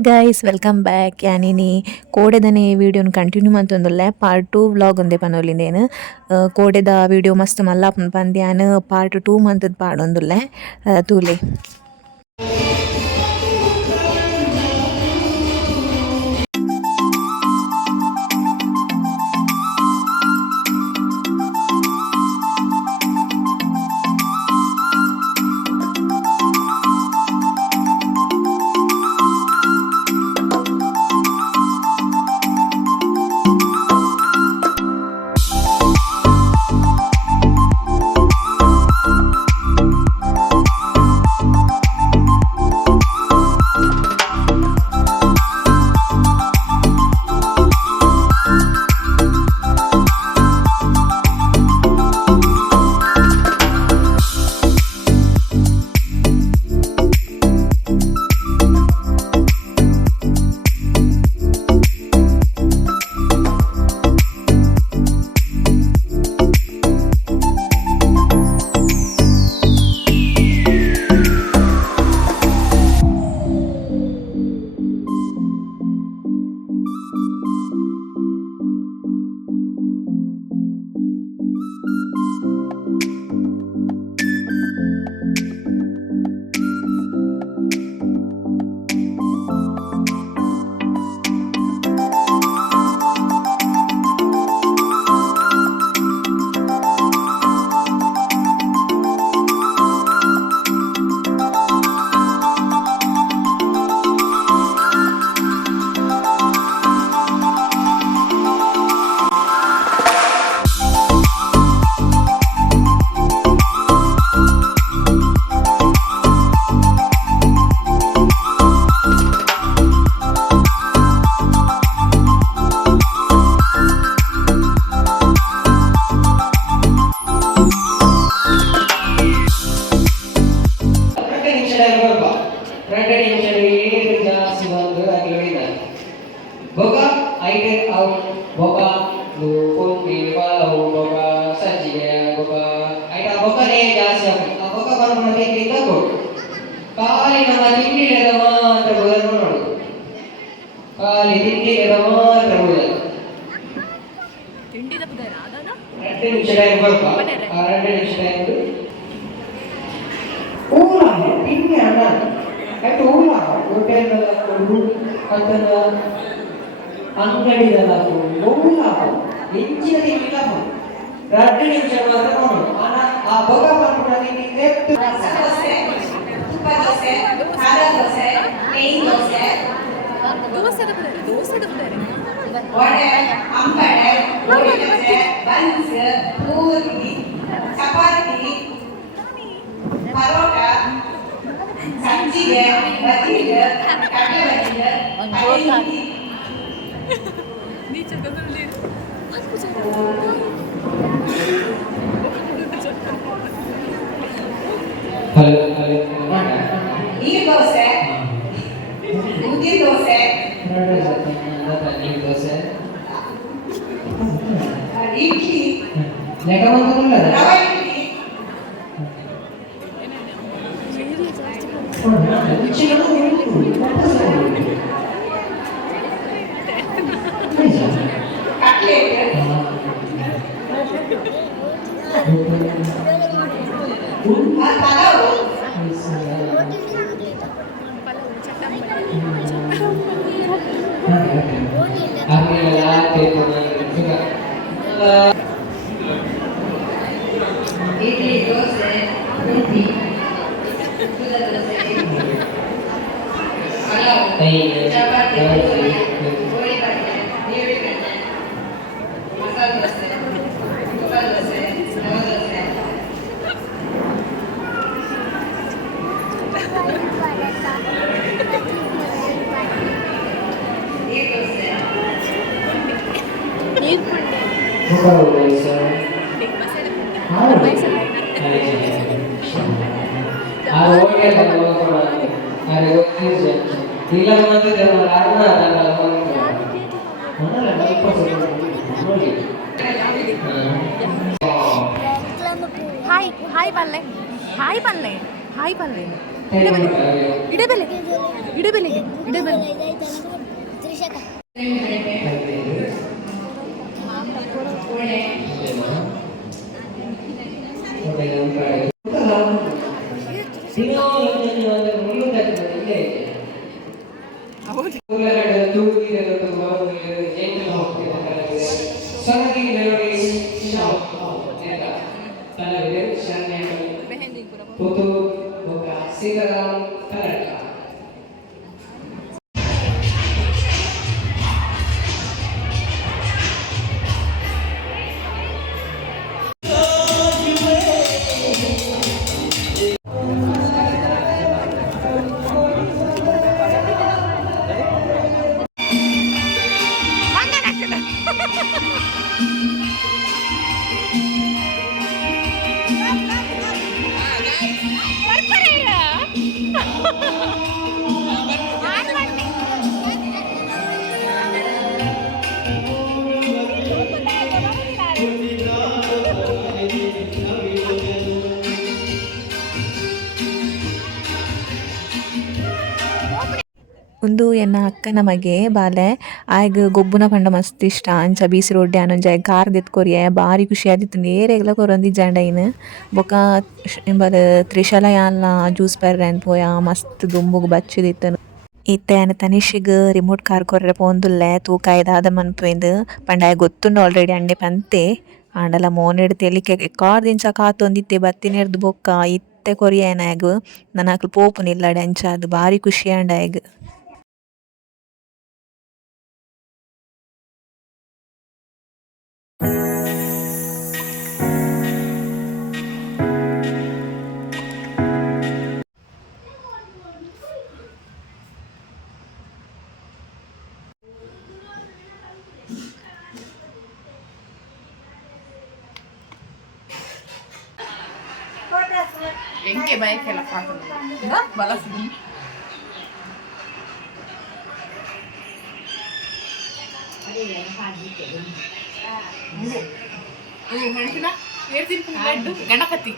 Hi guys welcome back ಯಾನಿನಿ ಕೋಡೆದನೆ ವಿಡಿಯೋನ continue ಮಂತೊಂದುಲ್ಲೆ part 2 vlog ಒಂದೇ ಪನೊಲಿಂದೇನು ಕೋಡೆದ video ಮಸ್ತ್ ಮಲ್ಲಾಪುನ ಪಂದ್ಯಾನ್ ಪಾರ್ಟ್ 2 ಮಂತದ ಪಾಡೊಂದುಲ್ಲೆ ತೂಲೆ ಕಾಲಿನ ತಿಂಡಿಗೆ ಮಾತ್ರ ಬುಧನು ನೋಡು ಕಾಲಿ ತಿಂಡಿಗೆ ಮಾತ್ರ ಬುಧ ತಿಂಡಿದ ಬುಧನ ಅದನ 2 ನಿಮಿಷ ಟೈಮ್ ಬರ್ಪ 2 ನಿಮಿಷ ಟೈಮ್ ಊರ ತಿಂಡಿ ಅಣ್ಣ ಅದು ಊರ ಹೋಟೆಲ್ ಕೊಡು ಅದನ್ನ ಅಂಗಡಿದಲ್ಲ ಊರ ಹೆಚ್ಚಿನ ತಿಂಡಿಲ್ಲ 2 ನಿಮಿಷ ಮಾತ್ರ ನೋಡು ಆ ಬಗ ಬಂದ ತಿಂಡಿಗೆ ದೋಸೆ ಸಾದಾ ದೋಸೆ ಪ್ಲೇನ್ ದೋಸೆ ದೋಸೆ ವಡೆ ಅಂಬಡೆ ಗೋಳಿ ದೋಸೆ ಬನ್ಸ್ ಪೂರಿ ಚಪಾತಿ ಪರೋಟ ಸಜ್ಜಿಗೆ ಬಜ್ಜಿಗೆ ಕಡಲೆ ಬಜ್ಜಿಗೆ ಕಡಲೆ ನೀಚೆ ಗದರಲ್ಲಿ ನೀರು ದೋಸೆ ಉದ್ದಿನ ದೋಸೆ ಇಡ್ಲಿ ರವೆ ಇಡ್ಲಿ ಕಟ್ಲೆಟ್ ಪಲಾವು ಇಡ್ಲಿ ದೋಸೆ ರೊಟ್ಟಿ ಪಲಾವು ಚಪಾತಿ ಪೂರಿ ಗೋಳಿ ಪಲ್ಯ ನೀರು ಕಡ್ಲೆ ಮಸಾಲೆ ದೋಸೆ ರವೆ ದೋಸೆ ರವೆ ದೋಸೆ ನೀರು ದೋಸೆ ನೀರು ಪಂಡೆ ಹಾಯ್ ಹಾಯ್ ಪಲ್ಲೆ ಹಾಯ್ ಪಲ್ಲೆ ಹಾಯ್ ಪಲ್ಲೆ ಉಂದು ಎನ್ನ ಅಕ್ಕನ ಮಗೆ ಬಾಲೆ ಆಯ್ಗ್ ಗೊಬ್ಬುನ ಪಂಡ ಮಸ್ತ್ ಇಷ್ಟ ಅಂಚ ಬೀಸಿ ರೊಡ್ಡೆ ಆನೊಂಜಿ ಆಯ್ಗ್ ಕಾರ್ ದೆತ್ಕೊರಿಯೆ ಬಾರಿ ಖುಷಿ ಆದಿತ್ತು ನೇರೆಗ್ಲ ಕೊರೊಂದಿಜ್ಜಾಂಡ ಐನ್ ಬೊಕ ಎಂಬದ ತ್ರಿಶಲ ಯಾನ್ಲ ಜ್ಯೂಸ್ ಪರ್ರೆ ಪೋಯ ಮಸ್ತ್ ದುಂಬುಗ್ ಬಚ್ಚಿದಿತ್ತುನು. ಇತ್ತೆ ಆಯನ ತನಿಷಿಗ್ ರಿಮೋಟ್ ಕಾರ್ ಕೊರ್ರೆ ಪೋಂದುಲ್ಲೆ ತೂಕ ದಾದ ಮನ್ಪುವೆಂದು ಪಂಡ ಆಯ್ ಗೊತ್ತುಂಡು ಆಲ್ರೆಡಿ ಅಂಡೆ ಪಂತೆ ಆಂಡಲ ಮೋನೆಡ್ ತೆಲಿಕೆ ಕಾರ್ ದಿಂಚ ಕಾತೊಂದಿತ್ತೆ ಬತ್ತಿನೆರ್ದ್ ಬೊಕ್ಕ ಇತ್ತೆ ಕೊರಿಯನ ಆಯ್ಗ್ ನನಾಕ್ಲ್ ಪೋಪುನಿಲ್ಲಡೆ ಅಂಚಾದ್ ಬಾರಿ ಖುಷಿ ಆಂಡ ಆಯ್ಗ್. ಎಂಕೆ ಬಯಕೆಲ್ಲ ಕಾಟುಂಡು ಬಲಸಿದಿ ಹೆಣ್ಸಿನ ಏರ್ತಿರ್ತೀನಿ ಲಡ್ಡು ಗಣಪತಿ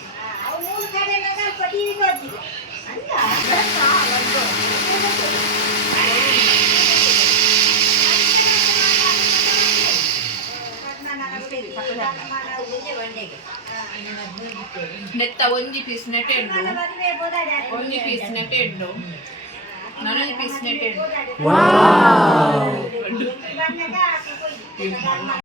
ನೆತ್ತ ಒಂಜಿ ಪೀಸ್ ನೆಟೆಡ್ಡು ಒಂಜಿ ಪೀಸ್ ನೆಟೆಡ್ಡು ನನೊಂಜಿ ಪೀಸ್ ನೆಟೆಡ್ಡು